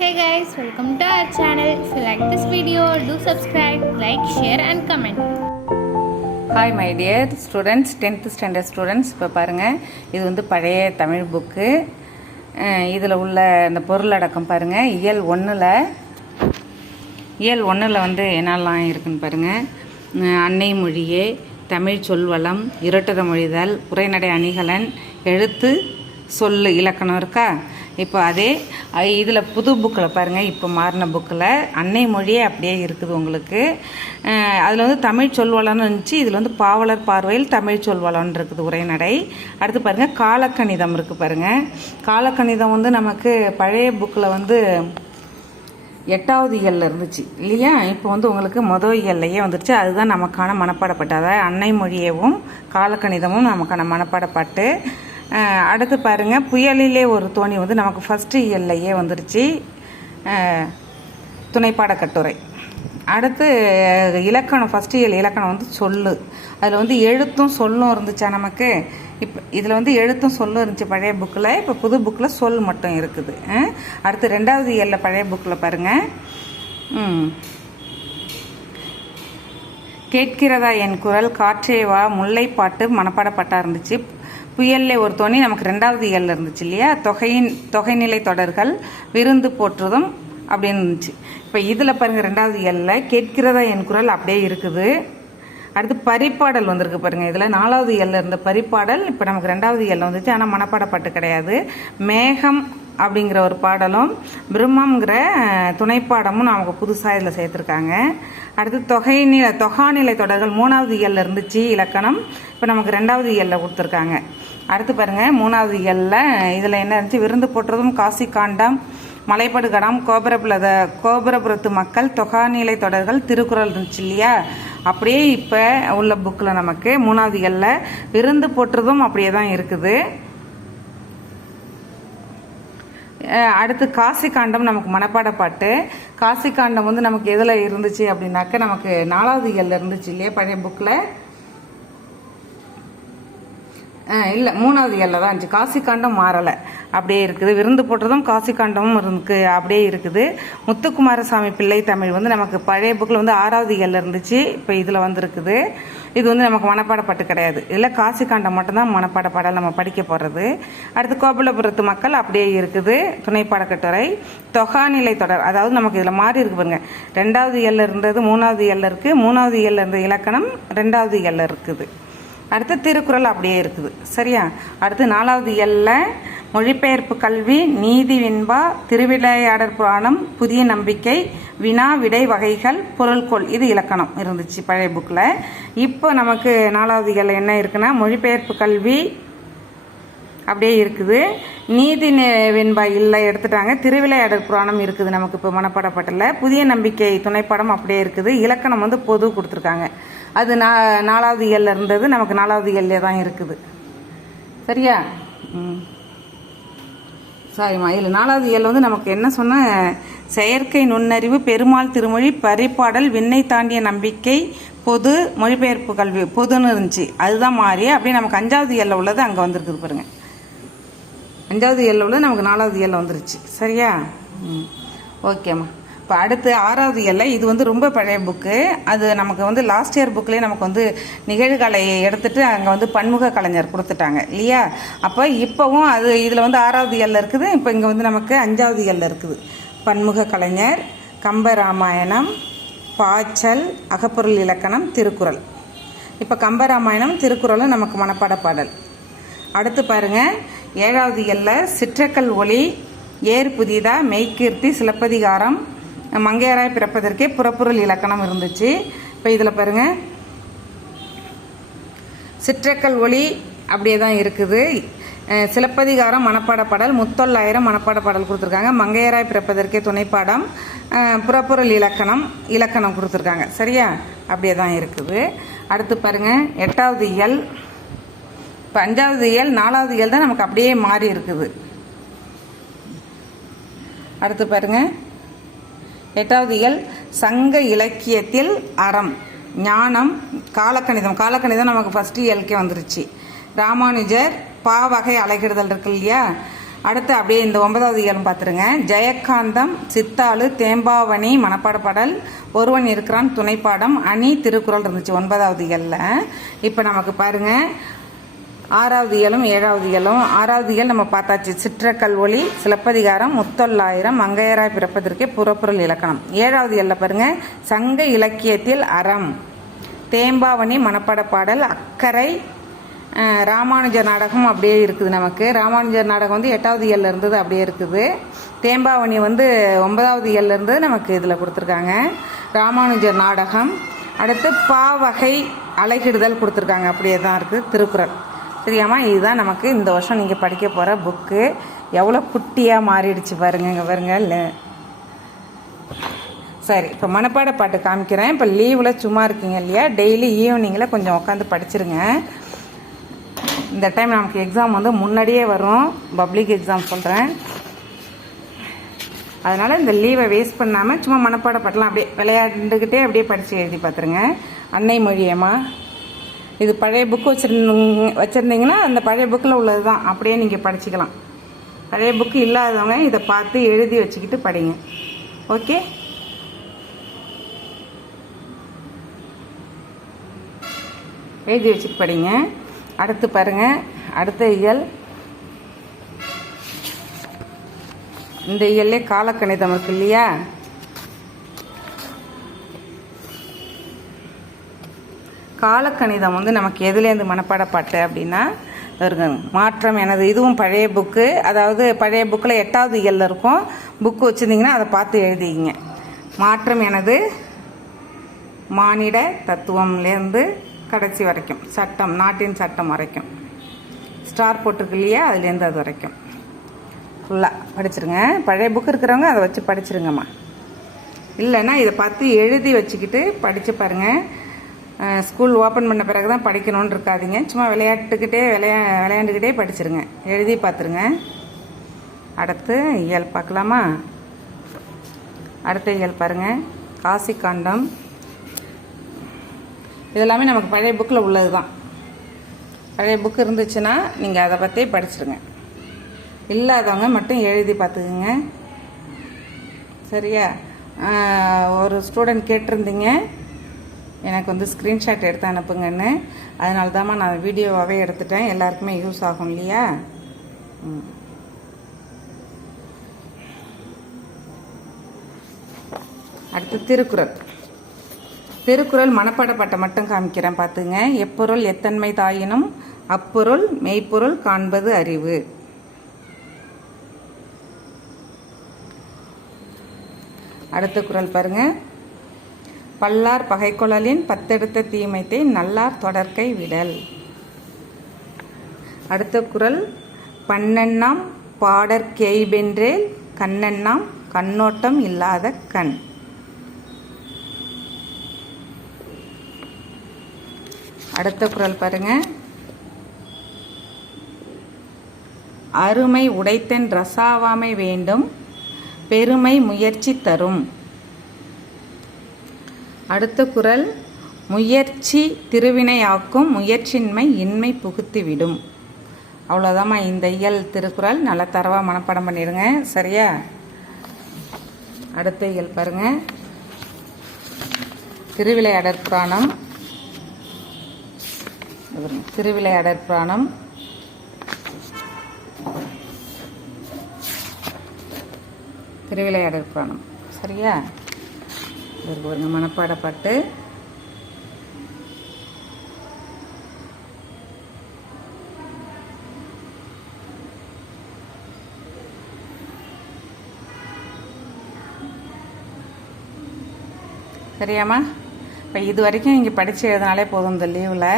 Hey guys, welcome to our channel. If you like this video, do subscribe, like, share and comment. Hi my dear students, 10th standard students. இப்போ பாருங்கள், இது வந்து பழைய Tamil book. இதில் உள்ள இந்த பொருளடக்கம் பாருங்கள். இயல் ஒன்றில் வந்து என்னெல்லாம் இருக்குன்னு பாருங்கள். அன்னை மொழியே, தமிழ் சொல்வளம், இரட்டுற மொழிதல், உரைநடை அணிகலன், எழுத்து சொல்லு இலக்கணம் இருக்கா. இப்போ அதே இதில் புது புக்கில் பாருங்கள், இப்போ மாறின புக்கில் அன்னை மொழியே அப்படியே இருக்குது உங்களுக்கு. அதில் வந்து தமிழ் சொல்வளம்னு இருந்துச்சு. இதில் வந்து பாவலர் பார்வையில் தமிழ் சொல்வளம்னு இருக்குது உரைநடை. அடுத்து பாருங்கள், காலக்கணிதம் இருக்குது பாருங்கள். காலக்கணிதம் வந்து நமக்கு பழைய புக்கில் வந்து 8வது இயலில் இருந்துச்சு இல்லையா. இப்போ வந்து உங்களுக்கு மொதல் இயல்லையே வந்துருச்சு. அதுதான் நமக்கான மனப்பாடப்பாட்டு. அதாவது அன்னை மொழியவும் காலக்கணிதமும் நமக்கான மனப்பாடப்பாட்டு. அடுத்து பாருங்கள், புயலிலே ஒரு தோணி வந்து நமக்கு ஃபஸ்ட்டு இயல்லையே வந்துருச்சு, துணைப்பாட கட்டுரை. அடுத்து இலக்கணம், ஃபஸ்ட்டு இயல் இலக்கணம் வந்து சொல்லு. அதில் வந்து எழுத்தும் சொல்லும் இருந்துச்சா நமக்கு. இப்போ இதில் வந்து எழுத்தும் சொல்லும் இருந்துச்சு பழைய புக்கில். இப்போ புது புக்கில் சொல் மட்டும் இருக்குது. அடுத்து 2வது இயலில் பழைய புக்கில் பாருங்கள், கேட்கிறதா என் குரல், காற்றேவா, முல்லைப்பாட்டு மனப்பாடப்பாட்டாக இருந்துச்சு. புயல்லே ஒரு தோணி நமக்கு 2வது இயலில் இருந்துச்சு இல்லையா. தொகைநிலை தொடர்கள், விருந்து போற்றுதும் அப்படின்னு இருந்துச்சு. இப்போ இதில் பாருங்கள், 2வது இயலில் கேட்கிறதா என் குரல் அப்படியே இருக்குது. அடுத்து பரிப்பாடல் வந்திருக்கு பாருங்கள். இதில் 4வது இயலில் இருந்த பரிப்பாடல் இப்போ நமக்கு 2வது இயலில் வந்துச்சு. ஆனால் மனப்பாடப்பாட்டு கிடையாது. மேகம் அப்படிங்கிற ஒரு பாடலும் பிரம்மங்கிற துணைப்பாடமும் நமக்கு புதுசாக இதில் சேர்த்துருக்காங்க. அடுத்து தொகாநிலை தொடர்கள் 3வது இயலில் இருந்துச்சு இலக்கணம். இப்போ நமக்கு 2வது இயலில் கொடுத்துருக்காங்க. அடுத்து பாருங்கள், 3வது இயலில் இதில் என்ன இருந்துச்சு, விருந்து போற்றுதும், காசி காண்டம், மலைப்படுகடம், கோபுரபுரத்து மக்கள், தொகாநிலை தொடர்கள், திருக்குறள் இருந்துச்சு இல்லையா. அப்படியே இப்போ உள்ள புக்கில் நமக்கு 3வது இயலில் விருந்து போற்றுதும் அப்படியே தான் இருக்குது. அடுத்து காசி காண்டம் நமக்கு மனப்பாடப்பாட்டு. காசி காண்டம் வந்து நமக்கு எதில் இருந்துச்சு அப்படின்னாக்க நமக்கு 4வது இயலில் இருந்துச்சு இல்லையா பழைய புக்கில். இல்லை, 3வது இயலில் தான் இருந்துச்சு. காசி காண்டம் மாறலை, அப்படியே இருக்குது. விருந்து போட்டதும் காசி காண்டமும் இருக்கு, அப்படியே இருக்குது. முத்துக்குமாரசாமி பிள்ளை தமிழ் வந்து நமக்கு பழைய புக்கில் வந்து 6வது இயலில் இருந்துச்சு. இப்போ இதில் வந்துருக்குது. இது வந்து நமக்கு மனப்பாடப்பாட்டு கிடையாது. இதில் காசி காண்டம் மட்டும்தான் மனப்பாடப்பாடல் நம்ம படிக்க போகிறது. அடுத்து கோபுரபுரத்து மக்கள் அப்படியே இருக்குது, துணைப்பாட கட்டுரை. தொகாநிலை தொடர், அதாவது நமக்கு இதில் மாறி இருக்கு பாருங்க. 2வது இயலில் இருந்தது 3வது இயலில் இருக்குது. 3வது இயலில் இருந்த இலக்கணம் 2வது இயலில் இருக்குது. அடுத்து திருக்குறள் அப்படியே இருக்குது. சரியா. அடுத்து 4வது இயலில் மொழிபெயர்ப்பு கல்வி, நீதி வெண்பா, திருவிளையாடற் புராணம், புதிய நம்பிக்கை, வினா விடை வகைகள், பொருள்கோள், இது இலக்கணம் இருந்துச்சு பழைய புக்கில். இப்போ நமக்கு 4வது இயலில் என்ன இருக்குன்னா, மொழிபெயர்ப்பு கல்வி அப்படியே இருக்குது. நீதி வெண்பா இல்லை, எடுத்துட்டாங்க. திருவிளையாடற் புராணம் இருக்குது நமக்கு இப்போ மனப்பாடப்பட்டில். புதிய நம்பிக்கை துணைப்படம் அப்படியே இருக்குது. இலக்கணம் வந்து பொது கொடுத்துருக்காங்க. அது 4வது இயலில் இருந்தது, நமக்கு 4வது இயல்லே தான் இருக்குது. சரியா. சாரிம்மா, இதில் 4வது இயல் வந்து நமக்கு என்ன சொன்ன, செயற்கை நுண்ணறிவு, பெருமாள் திருமொழி, பரிப்பாடல், விண்ணை தாண்டிய நம்பிக்கை, பொது, மொழிபெயர்ப்பு கல்வி பொதுன்னு இருந்துச்சு. அதுதான் மாறி அப்படியே நமக்கு 5வது இயலில் உள்ளது அங்கே வந்துருக்குது பாருங்க. 5வது இயலில் உள்ளது நமக்கு 4வது இயலில் வந்துருச்சு. சரியா. ஓகேம்மா. இப்போ அடுத்து 6வது இயலில் இது வந்து ரொம்ப பழைய புக்கு. அது நமக்கு வந்து லாஸ்ட் இயர் புக்லேயே நமக்கு வந்து நிகழ்கலையை எடுத்துகிட்டு அங்கே வந்து பன்முக கலைஞர் கொடுத்துட்டாங்க இல்லையா. அப்போ இப்போவும் அது இதில் வந்து 6வது இயலில் இருக்குது. இப்போ இங்கே வந்து நமக்கு 5வது இயலில் இருக்குது. பன்முக கலைஞர், கம்பராமாயணம், பாய்ச்சல், அகப்பொருள் இலக்கணம், திருக்குறள். இப்போ கம்பராமாயணம் திருக்குறளும் நமக்கு மனப்பாட பாடல். அடுத்து பாருங்கள், 7வது இயலில் சிற்றக்கல் ஒளி, ஏர் புதிதா, மெய்கீர்த்தி, சிலப்பதிகாரம், மங்கையராய் பிறப்பதற்கே புறப்பொருள் இலக்கணம் இருந்துச்சு. இப்போ இதில் பாருங்கள், சிற்றக்கல் ஒளி அப்படியே தான் இருக்குது. சிலப்பதிகாரம் மனப்பாடப்பாடல், முத்தொள்ளாயிரம் மனப்பாடப்பாடல் கொடுத்துருக்காங்க. மங்கையராய் பிறப்பதற்கே துணைப்பாடம், புறப்பொருள் இலக்கணம் கொடுத்துருக்காங்க. சரியா. அப்படியே தான் இருக்குது. அடுத்து பாருங்கள், 8வது இயல். இப்போ 5வது இயல் 4வது இயல் தான் நமக்கு அப்படியே மாறி இருக்குது. அடுத்து பாருங்கள், 8வது இயல் சங்க இலக்கியத்தில் அறம், ஞானம், காலக்கணிதம் நமக்கு ஃபஸ்ட்டு இயலுக்கே வந்துருச்சு. ராமானுஜர் பாவகை அலைகிடுதல் இருக்கு இல்லையா. அடுத்து அப்படியே இந்த 9வது இயலும் பார்த்துருங்க. ஜெயகாந்தம், சித்தாளு, தேம்பாவணி மனப்பாட பாடல், ஒருவன் இருக்கிறான் துணைப்பாடம், அணி, திருக்குறள் இருந்துச்சு 9வது இயலில். இப்போ நமக்கு பாருங்கள் 6வது இயலும் 7வது இயலும். 6வது இயல் நம்ம பார்த்தாச்சு. சிற்றக்கல்வொளி, சிலப்பதிகாரம், முத்தொள்ளாயிரம், மங்கையராய் பிறப்பதற்கே புறப்பொருள் இலக்கணம். 7வது இயலில் பாருங்கள் சங்க இலக்கியத்தில் அறம், தேம்பாவணி மனப்பாட பாடல், அக்கறை, ராமானுஜர் நாடகம் அப்படியே இருக்குது நமக்கு. ராமானுஜர் நாடகம் வந்து 8வது இயலில் இருந்தது அப்படியே இருக்குது. தேம்பாவணி வந்து 9வது இயலில் இருந்தது நமக்கு இதில் கொடுத்துருக்காங்க. ராமானுஜர் நாடகம். அடுத்து பாவகை அலைகிடுதல் கொடுத்துருக்காங்க, அப்படியே தான் இருக்குது. திருக்குறள். சரியாம்மா, இதுதான் நமக்கு இந்த வருஷம் நீங்கள் படிக்க போகிற புக்கு. எவ்வளோ குட்டியாக மாறிடுச்சு பாருங்க, இங்கே பாருங்க. இல்லை சரி, இப்போ மனப்பாட பாட்டு காமிக்கிறேன். இப்போ லீவில் சும்மா இருக்கீங்க இல்லையா, டெய்லி ஈவினிங்கில் கொஞ்சம் உட்காந்து படிச்சிருங்க. இந்த டைம் நமக்கு எக்ஸாம் வந்து முன்னாடியே வரும், பப்ளிக் எக்ஸாம் சொல்கிறேன். அதனால் இந்த லீவை வேஸ்ட் பண்ணாமல் சும்மா மனப்பாட பாட்டெலாம் அப்படியே விளையாண்டுக்கிட்டே அப்படியே படித்து எழுதி பார்த்துருங்க. அன்னை மொழியம்மா, இது பழைய புக்கு வச்சுருந்தீங்கன்னா அந்த பழைய புக்கில் உள்ளது தான், அப்படியே நீங்கள் படிச்சுக்கலாம். பழைய புக்கு இல்லாதவங்க இதை பார்த்து எழுதி வச்சுக்கிட்டு படிங்க. ஓகே, எழுதி வச்சுட்டு படிங்க. அடுத்து பாருங்க, அடுத்த இயல். இந்த இயல்லே காலக்கணிதம் இருக்கு இல்லையா, காலக்கணிதம் வந்து நமக்கு எதுலேருந்து மனப்பாட பாட்டு அப்படின்னா மாற்றம் எனது. இதுவும் பழைய புக்கு, அதாவது பழைய புக்கில் 8வது இயலில் இருக்கும். புக்கு வச்சுருந்தீங்கன்னா அதை பார்த்து எழுதிக்கிங்க. மாற்றம் எனது மானிட தத்துவம்லேருந்து கடைசி வரைக்கும், சட்டம், நாட்டின் சட்டம் வரைக்கும், ஸ்டார் போட்டிருக்கு இல்லையா, அதுலேருந்து அது வரைக்கும் ஃபுல்லாக படிச்சிருங்க. பழைய புக்கு இருக்கிறவங்க அதை வச்சு படிச்சிருங்கம்மா. இல்லைன்னா இதை பார்த்து எழுதி வச்சுக்கிட்டு படித்து பாருங்கள். ஸ்கூல் ஓப்பன் பண்ண பிறகு தான் படிக்கணும்னு இருக்காதீங்க. சும்மா விளையாண்டுக்கிட்டே படிச்சிருங்க, எழுதி பார்த்துருங்க. அடுத்து இயல் பார்க்கலாமா. அடுத்த இயல் பாருங்கள், காசி காண்டம். இதெல்லாமே நமக்கு பழைய புக்கில் உள்ளது தான். பழைய புக்கு இருந்துச்சுன்னா நீங்கள் அதை பற்றி படிச்சிருங்க. இல்லாதவங்க மட்டும் எழுதி பார்த்துக்குங்க. சரியா, ஒரு ஸ்டூடெண்ட் கேட்டிருந்தீங்க எனக்கு வந்து ஸ்க்ரீன்ஷாட் எடுத்து அனுப்புங்கன்னு. அதனால தாம்மா நான் வீடியோவாகவே எடுத்துட்டேன், எல்லாருக்குமே யூஸ் ஆகும் இல்லையா. அடுத்து திருக்குறள். திருக்குறள் மனப்பாட பாட்டை மட்டும் காமிக்கிறேன் பார்த்துங்க. எப்பொருள் எத்தன்மை தாயினும் அப்பொருள் மெய்ப்பொருள் காண்பது அறிவு. அடுத்த குறள் பாருங்க. பல்லார் பகைக்கொள்ளலின் பத்தெடுத்த தீமைத்தை நல்லார் தொடர்க்கை விடல். அடுத்த குறள். பண்ணெண்ணாம் பாடற்கெய்பென்றேல் கண்ணெண்ணாம் கண்ணோட்டம் இல்லாத கண். அடுத்த குறள் பாருங்க. அருமை உடைத்தன் ரசாவாமை வேண்டும், பெருமை முயற்சி தரும். அடுத்த குறள். முயற்சி திருவினையாக்கும், முயற்சியின்மை இன்மை புகுத்திவிடும். அவ்வளோதாம்மா இந்த இயல் திருக்குறள். நல்லா தரவாக மனப்பாடம் பண்ணிடுங்க, சரியா. அடுத்த இயல் பாருங்க. திருவிளையாடற் புராணம். திருவிளையாடற் புராணம். திருவிளையாடற் புராணம், சரியா. ஒரு மனப்பாட பாட்டு. சரியாம்மா. இப்போ இது வரைக்கும் நீங்கள் படித்து எழுதினாலே போதும் இந்த லீவில்.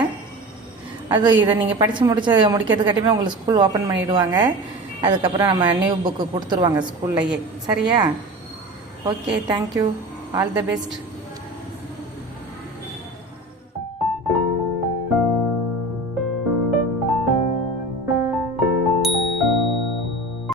அது இதை நீங்கள் படித்து முடிக்கிறதுக்காட்டியுமே உங்களுக்கு ஸ்கூல் ஓப்பன் பண்ணிவிடுவாங்க. அதுக்கப்புறம் நம்ம நியூ புக்கு கொடுத்துருவாங்க ஸ்கூல்லையே, சரியா. Okay, thank you, all the best.